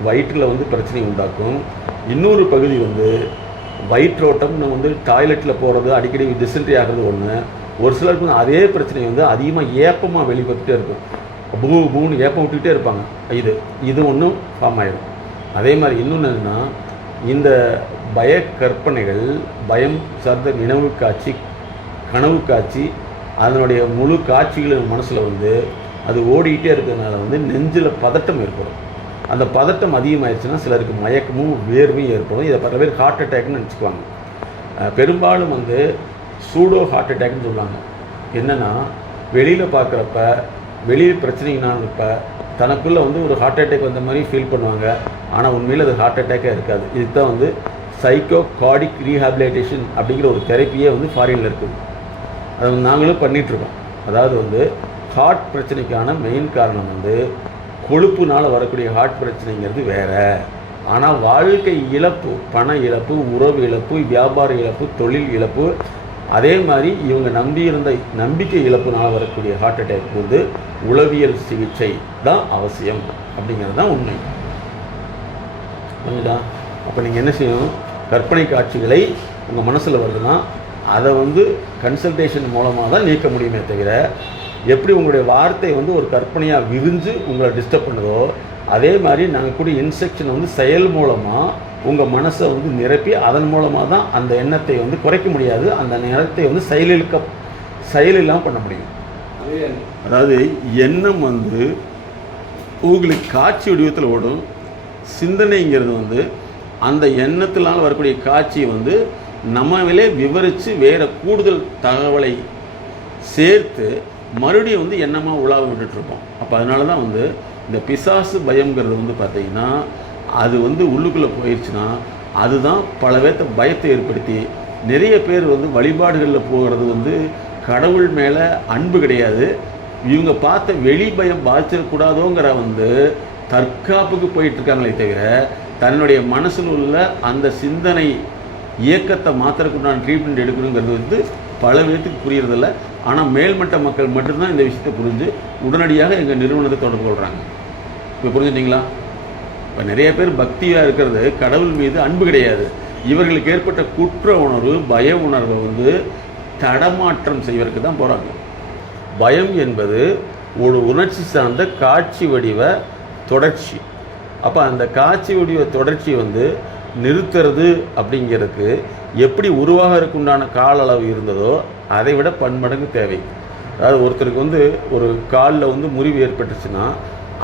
வயிற்றில் பிரச்சனையை உண்டாக்கும். இன்னொரு பகுதி வயிற்றோட்டம் டாய்லெட்டில் போகிறது, அடிக்கடி டிசென்ட்ரி ஆகிறது ஒன்று. ஒரு சிலருக்கு அதே பிரச்சனை அதிகமாக ஏப்பமாக வெளிப்பட்டுட்டே இருக்கும். பூன்னு ஏப்பம் விட்டுக்கிட்டே இருப்பாங்க. இது ஒன்றும் ஃபார்ம் ஆகிடும். அதே மாதிரி இன்னொன்று என்னென்னா, இந்த பய கற்பனைகள், பயம் சார்ந்த நினைவு காட்சி, கனவு காட்சி, அதனுடைய முழு காட்சிகளும் மனசில் அது ஓடிக்கிட்டே இருக்கிறதுனால நெஞ்சில் பதட்டம் ஏற்படும். அந்த பதட்டம் அதிகமாகிடுச்சுன்னா சிலருக்கு மயக்கமும் வேர்வையும் ஏற்படும். இதை பல பேர் ஹார்ட் அட்டாக்னு நினச்சிக்குவாங்க. பெரும்பாலும் சூடோ ஹார்ட் அட்டாக்னு சொல்லுவாங்க. என்னென்னா, வெளியில் பார்க்குறப்ப வெளியில் பிரச்சனைனால்ப்ப தனக்குள்ளே ஒரு ஹார்ட் அட்டாக் வந்த மாதிரி ஃபீல் பண்ணுவாங்க. ஆனால் உண்மையில் அது ஹார்ட் அட்டாக்காக இருக்காது. இதுதான் சைக்கோ கார்டிக் ரீஹாபிலிட்டேஷன் அப்படிங்கிற ஒரு தெரப்பியே ஃபாரினில் இருக்குது. அது நாங்களும் பண்ணிகிட்ருக்கோம். அதாவது ஹார்ட் பிரச்சனைக்கான மெயின் காரணம் கொழுப்புனால் வரக்கூடிய ஹார்ட் பிரச்சனைங்கிறது வேறு. ஆனால் வாழ்க்கை இழப்பு, பண இழப்பு, உறவு இழப்பு, வியாபார இழப்பு, தொழில் இழப்பு, அதே மாதிரி இவங்க நம்பியிருந்த நம்பிக்கை இழப்புனால் வரக்கூடிய ஹார்ட் அட்டாக் உளவியல் சிகிச்சை தான் அவசியம் அப்படிங்கிறது தான் உண்மை. புரியுதா? அப்போ நீங்கள் என்ன செய்யணும், கற்பனை காட்சிகளை உங்கள் மனசில் வருதுன்னா அதை கன்சல்டேஷன் மூலமாக தான் நீக்க முடியுமே தவிர, எப்படி உங்களுடைய வார்த்தை ஒரு கற்பனையாக விரிஞ்சு உங்களை டிஸ்டர்ப் பண்ணுதோ அதே மாதிரி நாங்கள் கூட இன்ஸ்ட்ரக்ஷன் செயல் மூலமாக உங்கள் மனசை நிரப்பி அதன் மூலமாக தான் அந்த எண்ணத்தை குறைக்க முடியாது. அந்த நேரத்தை செயலில்லாம் பண்ண முடியும். அதாவது எண்ணம் உங்களுக்கு காட்சி வடிவத்தில் ஓடும். சிந்தனைங்கிறது அந்த எண்ணத்தினால் வரக்கூடிய காட்சியை நம்மளே விவரித்து வேறு கூடுதல் தகவலை சேர்த்து மறுபடியும் எண்ணமாக உலாவ விட்டுட்ருப்போம். அப்போ அதனால தான் இந்த பிசாசு பயம்ங்கிறது பார்த்திங்கன்னா அது உள்ளுக்குள்ளே போயிடுச்சுன்னா அதுதான் பல பேர்த்த பயத்தை ஏற்படுத்தி நிறைய பேர் வழிபாடுகளில் போகிறது கடவுள் மேலே அன்பு கிடையாது, இவங்க பார்த்த வெளி பயம் பாதிச்சிடக்கூடாதோங்கிற தற்காப்புக்கு போயிட்டுருக்காங்களே தவிர தன்னுடைய மனசில் உள்ள அந்த சிந்தனை இயக்கத்தை மாத்திரக்குண்டான ட்ரீட்மெண்ட் எடுக்கணுங்கிறது பல பேர்த்துக்கு புரியறதில்ல. ஆனால் மேல்மட்ட மக்கள் மட்டும்தான் இந்த விஷயத்தை புரிஞ்சு உடனடியாக எங்கள் நிறுவனத்தை தொடர்பு கொள்கிறாங்க. இப்போ புரிஞ்சுட்டிங்களா? இப்போ நிறைய பேர் பக்தியாக இருக்கிறது கடவுள் மீது அன்பு கிடையாது. இவர்களுக்கு ஏற்பட்ட குற்ற உணர்வு, பய உணர்வை வந்து தடமாற்றம் செய்வதற்கு தான் போகிறாங்க. பயம் என்பது ஒரு உணர்ச்சி சார்ந்த காட்சி வடிவ தொடர்ச்சி. அப்போ அந்த காட்சி வடிவ தொடர்ச்சி வந்து நிறுத்துறது அப்படிங்கிறதுக்கு எப்படி உருவாகிறதுக்கு உண்டான கால அளவு இருந்ததோ அதை விட பன்மடங்கு தேவை. அதாவது ஒருத்தருக்கு வந்து ஒரு காலில் வந்து முறிவு ஏற்பட்டுச்சுன்னா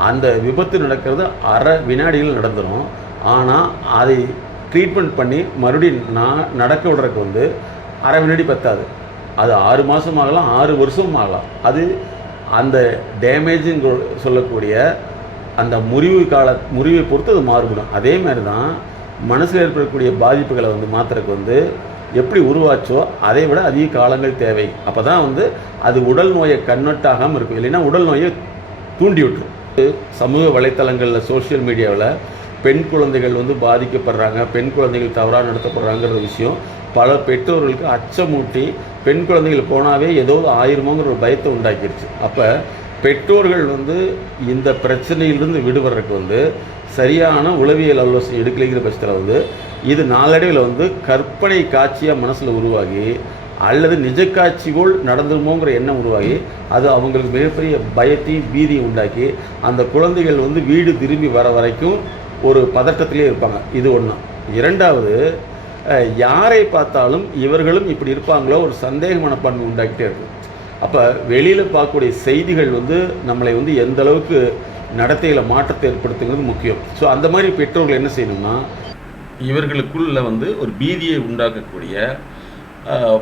அந்த விபத்து நடக்கிறது அரை வினாடிகள் நடந்துடும். ஆனால் அதை ட்ரீட்மெண்ட் பண்ணி மறுபடியும் நடக்க விடுறதுக்கு வந்து அரை வினாடி பத்தாது. அது 6 மாதம் ஆகலாம், 6 வருஷமும் ஆகலாம். அது அந்த டேமேஜுன்னு சொல்லக்கூடிய அந்த முறிவை பொறுத்து அது மாறுபடும். அதே மாதிரி தான் மனசில் ஏற்படக்கூடிய பாதிப்புகளை வந்து மாற்றுறதுக்கு வந்து எப்படி உருவாச்சோ அதை விட அதிக காலங்கள் தேவை. அப்போ தான் வந்து அது உடல் நோயை கன்வெர்ட் இருக்கும். இல்லைன்னா உடல் நோயை தூண்டி விட்டுரும். சமூக வலைத்தளங்களில், சோஷியல் மீடியாவில் பெண் குழந்தைகள் வந்து பாதிக்கப்படுறாங்க, பெண் குழந்தைகள் தவறாக நடத்தப்படுறாங்கிற விஷயம் பல பெற்றோர்களுக்கு அச்சமூட்டி பெண் குழந்தைகள் போனாவே ஏதோ ஆயிருமோங்கிற ஒரு பயத்தை உண்டாக்கிடுச்சு. அப்போ பெற்றோர்கள் வந்து இந்த பிரச்சனையிலிருந்து விடுபடுறதுக்கு வந்து சரியான உளவியல் ஆலோசனை எடுக்கலைங்கிற பட்சத்தில் வந்து இது நாளடைவில் வந்து கற்பனை காட்சியாக மனசில் உருவாகி அல்லது நிஜ காட்சி போல் நடந்துருமோங்கிற எண்ணம் உருவாகி அது அவங்களுக்கு மிகப்பெரிய பயத்தையும் பீதியை உண்டாக்கி அந்த குழந்தைகள் வந்து வீடு திரும்பி வர வரைக்கும் ஒரு பதட்டத்திலே இருப்பாங்க. இது ஒன்று. இரண்டாவது, யாரை பார்த்தாலும் இவர்களும் இப்படி இருப்பாங்களோ ஒரு சந்தேக மனப்பான்மை உண்டாக்கிட்டே இருக்கும். அப்போ வெளியில் பார்க்கக்கூடிய செய்திகள் வந்து நம்மளை வந்து எந்த அளவுக்கு நடத்தையில் மாற்றத்தை ஏற்படுத்துங்கிறது முக்கியம். ஸோ அந்த மாதிரி பெற்றோர்கள் என்ன செய்யணும்னா, இவர்களுக்குள்ள வந்து ஒரு பீதியை உண்டாக்கக்கூடிய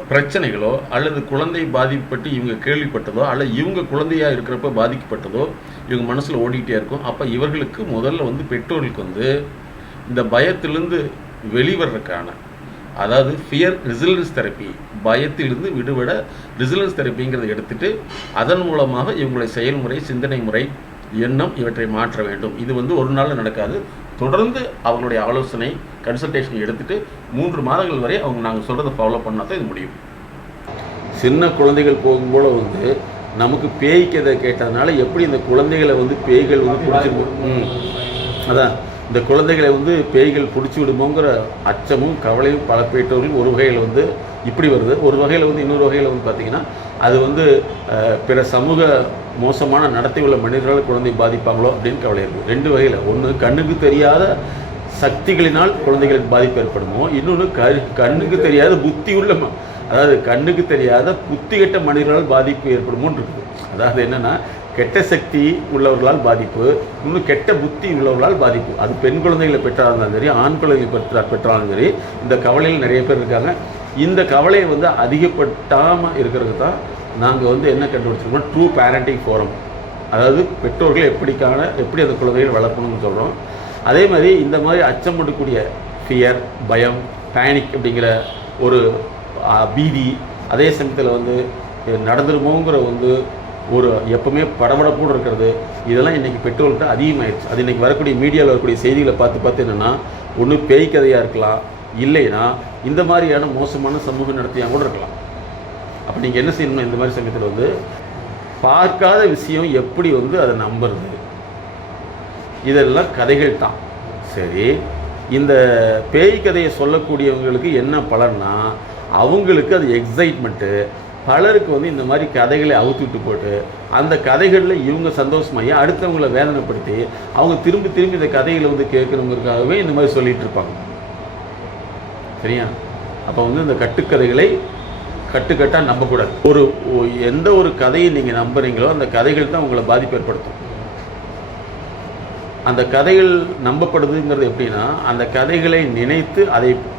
பிரச்சனைகளோ அல்லது குழந்தை பாதிக்கப்பட்டு இவங்க கேள்விப்பட்டதோ அல்லது இவங்க குழந்தையாக இருக்கிறப்ப பாதிக்கப்பட்டதோ இவங்க மனசில் ஓடிக்கிட்டே இருக்கும். அப்போ இவர்களுக்கு முதல்ல வந்து பெற்றோர்களுக்கு வந்து இந்த பயத்திலிருந்து வெளிவரதுக்கான, அதாவது ஃபியர் ரெசிலியன்ஸ் தெரப்பி, பயத்திலிருந்து விடுபட ரெசிலியன்ஸ் தெரப்பிங்கிறத எடுத்துகிட்டு அதன் மூலமாக இவங்களுடைய செயல்முறை, சிந்தனை முறை, எண்ணம் இவற்றை மாற்ற வேண்டும். இது வந்து ஒரு நாளில் நடக்காது. தொடர்ந்து அவங்களுடைய ஆலோசனை கன்சல்டேஷன் எடுத்துகிட்டு 3 மாதங்கள் வரை அவங்க நாங்கள் சொல்கிறத ஃபாலோ பண்ணால் தான் இது முடியும். சின்ன குழந்தைகள் போகும்போது வந்து நமக்கு பேய் கதை கேட்டதுனால எப்படி இந்த குழந்தைகளை வந்து பேய்கள் வந்து பிடிச்சிருக்கும், அதான் இந்த குழந்தைகளை வந்து பேய்கள் பிடிச்சி விடுமோங்கிற அச்சமும் கவலையும் பல பெற்றோர்கள் ஒரு வகையில் வந்து இப்படி வருது. ஒரு வகையில் வந்து இன்னொரு வகையில் வந்து பார்த்திங்கன்னா அது வந்து பிற சமூக மோசமான நடத்தை உள்ள மனிதர்களால் குழந்தை பாதிப்பாங்களோ அப்படின்னு கவலை இருக்குது. 2 வகையில். ஒன்று, கண்ணுக்கு தெரியாத சக்திகளினால் குழந்தைகளுக்கு பாதிப்பு ஏற்படுமோ, இன்னொன்று கண்ணுக்கு தெரியாத புத்தி உள்ள, அதாவது கண்ணுக்கு தெரியாத புத்தி கெட்ட மனிதர்களால் பாதிப்பு ஏற்படுமோன்னு இருக்குது. அதாவது என்னென்னா, கெட்ட சக்தி உள்ளவர்களால் பாதிப்பு, இன்னும் கெட்ட புத்தி உள்ளவர்களால் பாதிப்பு. அது பெண் குழந்தைகளை பெற்றாலும் சரி, ஆண் குழந்தைகளை பெற்றாலும் சரி, இந்த கவலையில் நிறைய பேர் இருக்காங்க. இந்த கவலையை வந்து அதிகப்பட்டாமல் இருக்கிறதுக்கு தான் நாங்கள் வந்து என்ன கண்டுபிடிச்சிருக்கோம், ட்ரூ பேரண்டிங் ஃபோரம். அதாவது பெற்றோர்கள் எப்படி அந்த குழந்தைகளை வளர்க்கணும்னு சொல்கிறோம். அதே மாதிரி இந்த மாதிரி அச்சமூட்டக்கூடிய ஃபியர், பயம், பேனிக் அப்படிங்கிற ஒரு பீதி, அதே சமயத்தில் வந்து நடந்துருமோங்கிற வந்து ஒரு எப்பவுமே படபடப்போடு இருக்கிறது, இதெல்லாம் இன்றைக்கி பெற்றோர்கள்ட்ட அதிகமாகிடுச்சு. அது இன்றைக்கி வரக்கூடிய மீடியாவில் வரக்கூடிய செய்திகளை பார்த்து என்னென்னா, ஒன்று பேய் கதையாக இருக்கலாம், இல்லைன்னா இந்த மாதிரியான மோசமான சமூக நடத்தையாக கூட இருக்கலாம். அப்போ நீங்கள் என்ன செய்யணும்னா, இந்த மாதிரி சமயத்தில் வந்து பார்க்காத விஷயம் எப்படி வந்து அதை நம்புறது, இதெல்லாம் கதைகள் தான். சரி, இந்த பேய் கதையை சொல்லக்கூடியவங்களுக்கு என்ன பலன்னா, அவங்களுக்கு அது எக்ஸைட்மெண்ட்டு. பலருக்கு வந்து இந்த மாதிரி கதைகளை அவுத்துவிட்டு போட்டு அந்த கதைகளில் இவங்க சந்தோஷமாகி அடுத்தவங்களை வேதனைப்படுத்தி அவங்க திரும்பி இந்த கதைகளை வந்து கேட்கணுங்கிறதுக்காகவே இந்த மாதிரி சொல்லிகிட்டு இருப்பாங்க. சரியா? அப்போ வந்து இந்த கட்டுக்கதைகளை கட்டுக்கட்டாக நம்பக்கூடாது. எந்த ஒரு கதையை நீங்கள் நம்புறீங்களோ அந்த கதைகள் தான் உங்களை பாதிப்பு ஏற்படுத்தும். அந்த கதைகள் நம்பப்படுதுங்கிறது எப்படின்னா, அந்த கதைகளை நினைத்து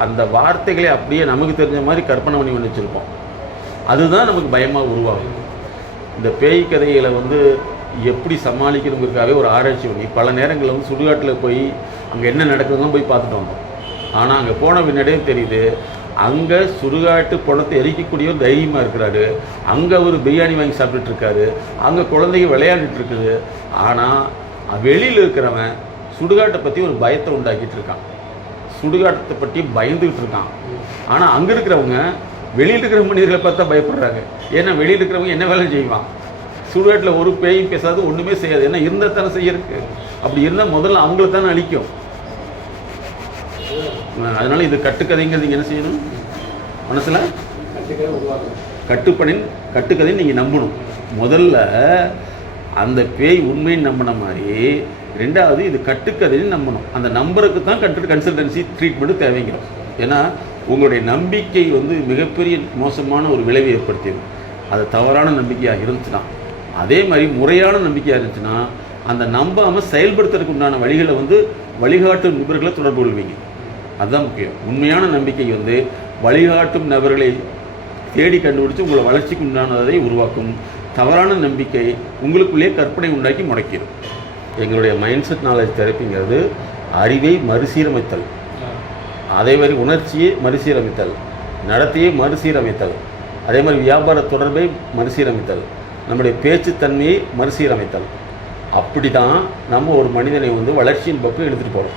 அந்த வார்த்தைகளை அப்படியே நமக்கு தெரிஞ்ச மாதிரி கற்பனை பண்ணி வச்சுருப்போம். அதுதான் நமக்கு பயமாக உருவாகும். இந்த பேய் கதைகளை வந்து எப்படி சமாளிக்கணுங்கிறதுக்காகவே ஒரு ஆராய்ச்சி பண்ணி பல நேரங்களில் வந்து சுடுகாட்டில் போய் அங்கே என்ன நடக்குதுன்னு போய் பார்த்துட்டு வந்தோம். ஆனால் அங்கே போன பின்னாடியே தெரியுது, அங்கே சுடுகாட்டு பணத்தை எரிக்கக்கூடியவர் தைரியமாக இருக்கிறாரு, அங்கே அவர் பிரியாணி வாங்கி சாப்பிட்டுட்டு இருக்காரு, அங்கே குழந்தைங்க விளையாடிட்டு இருக்குது. ஆனால் வெளியில் இருக்கிறவன் சுடுகாட்டை பற்றி ஒரு பயத்தை உண்டாக்கிட்டு இருக்கான், சுடுகாட்டத்தை பற்றி பயந்துக்கிட்டு இருக்கான். ஆனால் அங்கே இருக்கிறவங்க வெளியில் இருக்கிற மனிதர்களை பார்த்தா பயப்படுறாங்க. ஏன்னா வெளியில் இருக்கிறவங்க என்ன வேலை செய்வான், சுடுகாட்டில் ஒரு பேயும் பேசாது, ஒன்றுமே செய்யாது. ஏன்னா இருந்தால் தானே செய்யறதுக்கு. அப்படி இருந்தால் முதல்ல அவங்கள தானே அழிக்கும். அதனால் இது கட்டுக்கதைங்கிறது நீங்கள் என்ன செய்யணும், மனசில் கட்டுக்கதைன்னு நீங்கள் நம்பணும். முதல்ல அந்த பேய் உண்மைன்னு நம்பின மாதிரி, ரெண்டாவது இது கட்டுக்கதைன்னு நம்பணும். அந்த நம்பருக்கு தான் கன்சல்டன்சி ட்ரீட்மெண்ட்டு தேவைங்கிறோம். ஏன்னா உங்களுடைய நம்பிக்கை வந்து மிகப்பெரிய மோசமான ஒரு விளைவை ஏற்படுத்திடும். அது தவறான நம்பிக்கையாக இருந்துச்சுன்னா. அதே மாதிரி முறையான நம்பிக்கையாக இருந்துச்சுன்னா அந்த நம்பாமல் செயல்படுத்துறதுக்கு உண்டான வழிகளை வந்து வழிகாட்டும் நபர்களை தொடர்பு கொள்வீங்க. அதுதான் முக்கியம். உண்மையான நம்பிக்கை வந்து வழிகாட்டும் நபர்களை தேடி கண்டுபிடிச்சு உங்களை வளர்ச்சிக்கு உண்டானதை உருவாக்கும். தவறான நம்பிக்கை உங்களுக்குள்ளே கற்பனை உண்டாக்கி முடக்கிடும். எங்களுடைய மைண்ட் செட் நாலேஜ் தெரப்பிங்கிறது அறிவை மறுசீரமைத்தல், அதே மாதிரி உணர்ச்சியை மறுசீரமைத்தல், நடத்தையை மறுசீரமைத்தல், அதே மாதிரி வியாபார தொடர்பை மறுசீரமைத்தல், நம்முடைய பேச்சுத்தன்மையை மறுசீரமைத்தல். அப்படி தான் நம்ம ஒரு மனிதனை வந்து வளர்ச்சியின் பக்கம் எடுத்துகிட்டு போகிறோம்.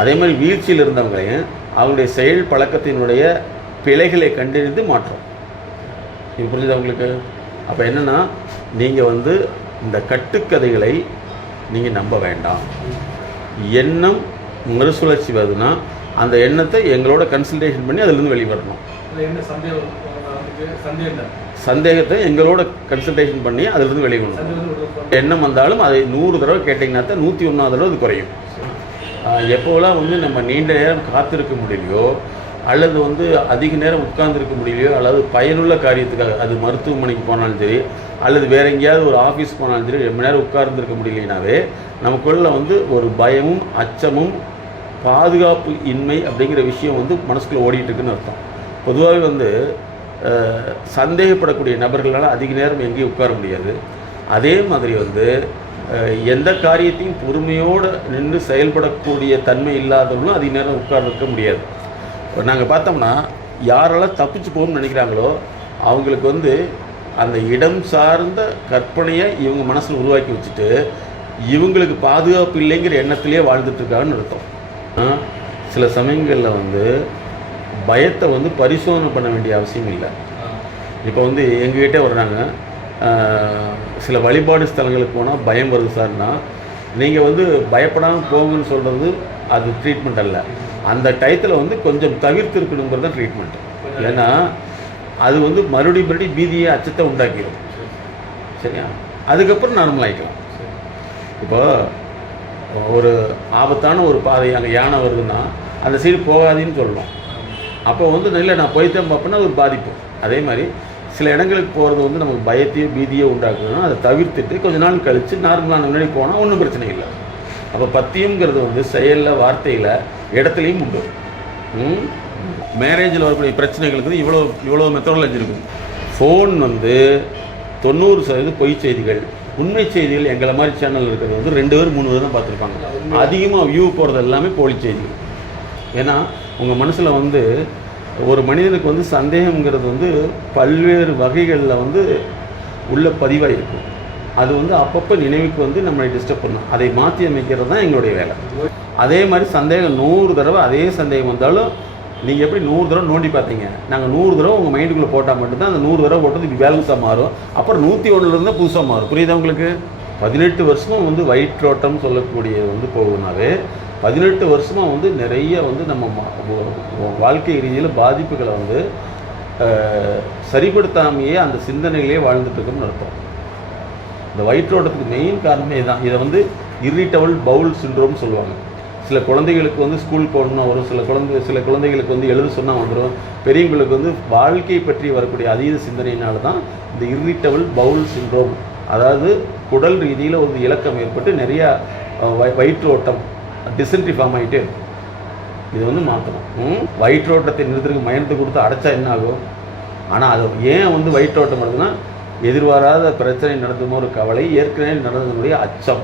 அதே மாதிரி வீழ்ச்சியில் இருந்தவங்களையும் அவங்களுடைய செயல் பழக்கத்தினுடைய பிழைகளை கண்டறிந்து மாற்றோம். இது புரிஞ்சுது அவங்களுக்கு? அப்போ என்னென்னா, நீங்கள் வந்து இந்த கட்டுக்கதைகளை நீங்கள் நம்ப வேண்டாம். எண்ணம் மறுசுழற்சி வருதுன்னா அந்த எண்ணத்தை எங்களோட கன்சல்டேஷன் பண்ணி அதிலிருந்து வெளிவரணும். சந்தேகத்தை எங்களோட கன்சல்டேஷன் பண்ணி அதிலிருந்து வெளிவரணும். எண்ணம் வந்தாலும் அதை 100 தடவை கேட்டிங்கன்னா தான் 101வது தடவை அது குறையும். எப்போலாம் வந்து நம்ம நீண்ட நேரம் காத்திருக்க முடியலையோ, அல்லது வந்து அதிக நேரம் உட்கார்ந்துருக்க முடியலையோ, அல்லது பயனுள்ள காரியத்துக்காக, அது மருத்துவமனைக்கு போனாலும் சரி, அல்லது வேறு எங்கேயாவது ஒரு ஆஃபீஸ் போனாலும் சரி, ரொம்ப நேரம் உட்கார்ந்துருக்க முடியலைனாவே நமக்குள்ள வந்து ஒரு பயமும் அச்சமும் பாதுகாப்பு இன்மை அப்படிங்கிற விஷயம் வந்து மனசுக்குள்ளே ஓடிட்டு இருக்குன்னு அர்த்தம். பொதுவாகவே வந்து சந்தேகப்படக்கூடிய நபர்களால் அதிக நேரம் எங்கேயும் உட்கார முடியாது. அதே மாதிரி வந்து எந்த காரியத்தையும் பொறுமையோடு நின்று செயல்படக்கூடிய தன்மை இல்லாதவங்களும் அதிக நேரம் உட்கார்ந்துருக்க முடியாது. நாங்கள் பார்த்தோம்னா யாரெல்லாம் தப்பிச்சு போகணும்னு நினைக்கிறாங்களோ அவங்களுக்கு வந்து அந்த இடம் சார்ந்த கற்பனையை இவங்க மனசில் உருவாக்கி வச்சுட்டு இவங்களுக்கு பாதுகாப்பு இல்லைங்கிற எண்ணத்திலே வாழ்ந்துட்டுருக்காங்கன்னு அர்த்தம். சில சமயங்களில் வந்து பயத்தை வந்து பரிசோதனை பண்ண வேண்டிய அவசியம் இல்லை. இப்போ வந்து எங்ககிட்ட வர்றாங்க, சில வழிபாடு ஸ்தலங்களுக்கு போனால் பயம் வருது சார்னா, நீங்கள் வந்து பயப்படாமல் போங்கன்னு சொல்கிறது அது ட்ரீட்மெண்ட் அல்ல. அந்த டயத்தில் வந்து கொஞ்சம் தவிர்த்து இருக்கணுங்கிறது தான் ட்ரீட்மெண்ட். ஏன்னா அது வந்து மறுபடியும் பீதியை அச்சத்தை உண்டாக்கிடும். சரியா? அதுக்கப்புறம் நார்மல் ஆகிக்கலாம். இப்போ ஒரு ஆபத்தான ஒரு பாதை, அங்கே யானை வருதுன்னா அந்த சைடு போகாதீன்னு சொல்லணும். அப்போ வந்து இல்லை நான் போய்த்தான் பார்ப்பேன்னா ஒரு பாதிப்பு. அதே மாதிரி சில இடங்களுக்கு போகிறது வந்து நமக்கு பயத்தையோ பீதியோ உண்டாக்கணும்னா அதை தவிர்த்துட்டு கொஞ்ச நாள் கழித்து நார்மலான முன்னாடி போனால் ஒன்றும் பிரச்சனை இல்லை. அப்போ பத்தியம்ங்கிறது வந்து செயலில், வார்த்தையில், இடத்துலையும் உண்டு. மேரேஜில் வரக்கூடிய பிரச்சனைகளுக்கு இவ்வளோ மெத்தடாலஜி இருக்குது. ஃபோன் வந்து 90% பொய் செய்திகள், உண்மை செய்திகள் எங்களை மாதிரி சேனல் இருக்கிறது வந்து 2 பேர் 3 பேர் தான் பார்த்துருப்பாங்க. அதிகமாக வியூ போகிறது எல்லாமே போலி செய்திகள். ஏன்னா உங்கள் மனசில் வந்து ஒரு மனிதனுக்கு வந்து சந்தேகங்கிறது வந்து பல்வேறு வகைகளில் வந்து உள்ள பதிவாக இருக்கும். அது வந்து அப்பப்போ நினைவுக்கு வந்து நம்மளை டிஸ்டர்ப் பண்ணணும். அதை மாற்றி அமைக்கிறது தான் எங்களுடைய வேலை. அதே மாதிரி சந்தேகம் 100 தடவை அதே சந்தேகம் வந்தாலும் நீங்கள் எப்படி 100 தடவை நோண்டி பார்த்தீங்க, நாங்கள் 100 தடவை உங்கள் மைண்டுக்குள்ளே போட்டால் மட்டும்தான் அந்த 100 தடவை போட்டது இது பேலன்ஸாக மாறும். அப்புறம் 101லேருந்து புதுசாக மாறும். புரியுதா உங்களுக்கு? 18 வருஷமாக வந்து வயிற்றோட்டம் சொல்லக்கூடியது வந்து போகுதுனாவே 18 வருஷமாக வந்து நிறைய வந்து நம்ம வாழ்க்கை ரீதியில் பாதிப்புகளை வந்து சரிப்படுத்தாமையே அந்த சிந்தனையிலே வாழ்ந்துட்டுருக்கோம்னு அர்த்தம். இந்த வயிற்றோட்டத்துக்கு மெயின் காரணமே தான். இதை வந்து இரிட்டபிள் பவுல் சிண்ட்ரோம் சொல்லுவாங்க. சில குழந்தைகளுக்கு வந்து ஸ்கூல் போகணுன்னா வரும், சில குழந்தைகளுக்கு வந்து எழுத சொன்னால் வந்துடும். பெரியவங்களுக்கு வந்து வாழ்க்கை பற்றி வரக்கூடிய அதீத சிந்தனையினால தான் இந்த இரிட்டபிள் பவுல் சிண்ட்ரோம், அதாவது குடல் ரீதியில் ஒரு இலக்கம் ஏற்பட்டு நிறையா வயிற்றோட்டம் டிசென்ட்ரி ஃபார்ம் ஆகிட்டே இருக்கும். இது வந்து மாற்றணும். வயிற்றோட்டத்தை நிறுத்துறதுக்கு மயனத்தை கொடுத்து அடைச்சா என்ன ஆகும்? ஆனால் அது ஏன் வந்து வயிற்றோட்டம் வருதுன்னா எதிர்பாராத பிரச்சனை நடந்துமோ ஒரு கவலை, ஏற்கனவே நடந்ததுடைய அச்சம்,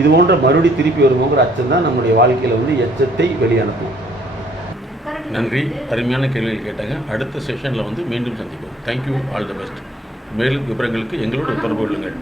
இது போன்ற மறுபடி திருப்பி வருமோங்கிற அச்சம் தான் நம்முடைய வாழ்க்கையில் வந்து எச்சத்தை வெளியனுப்பும். நன்றி. அருமையான கேள்விகள் கேட்டாங்க. அடுத்த செஷனில் வந்து மீண்டும் சந்திப்போம். தேங்க்யூ. All the best. மேலும் விவரங்களுக்கு எங்களோட தொடர்பு கொள்ளுங்கள்.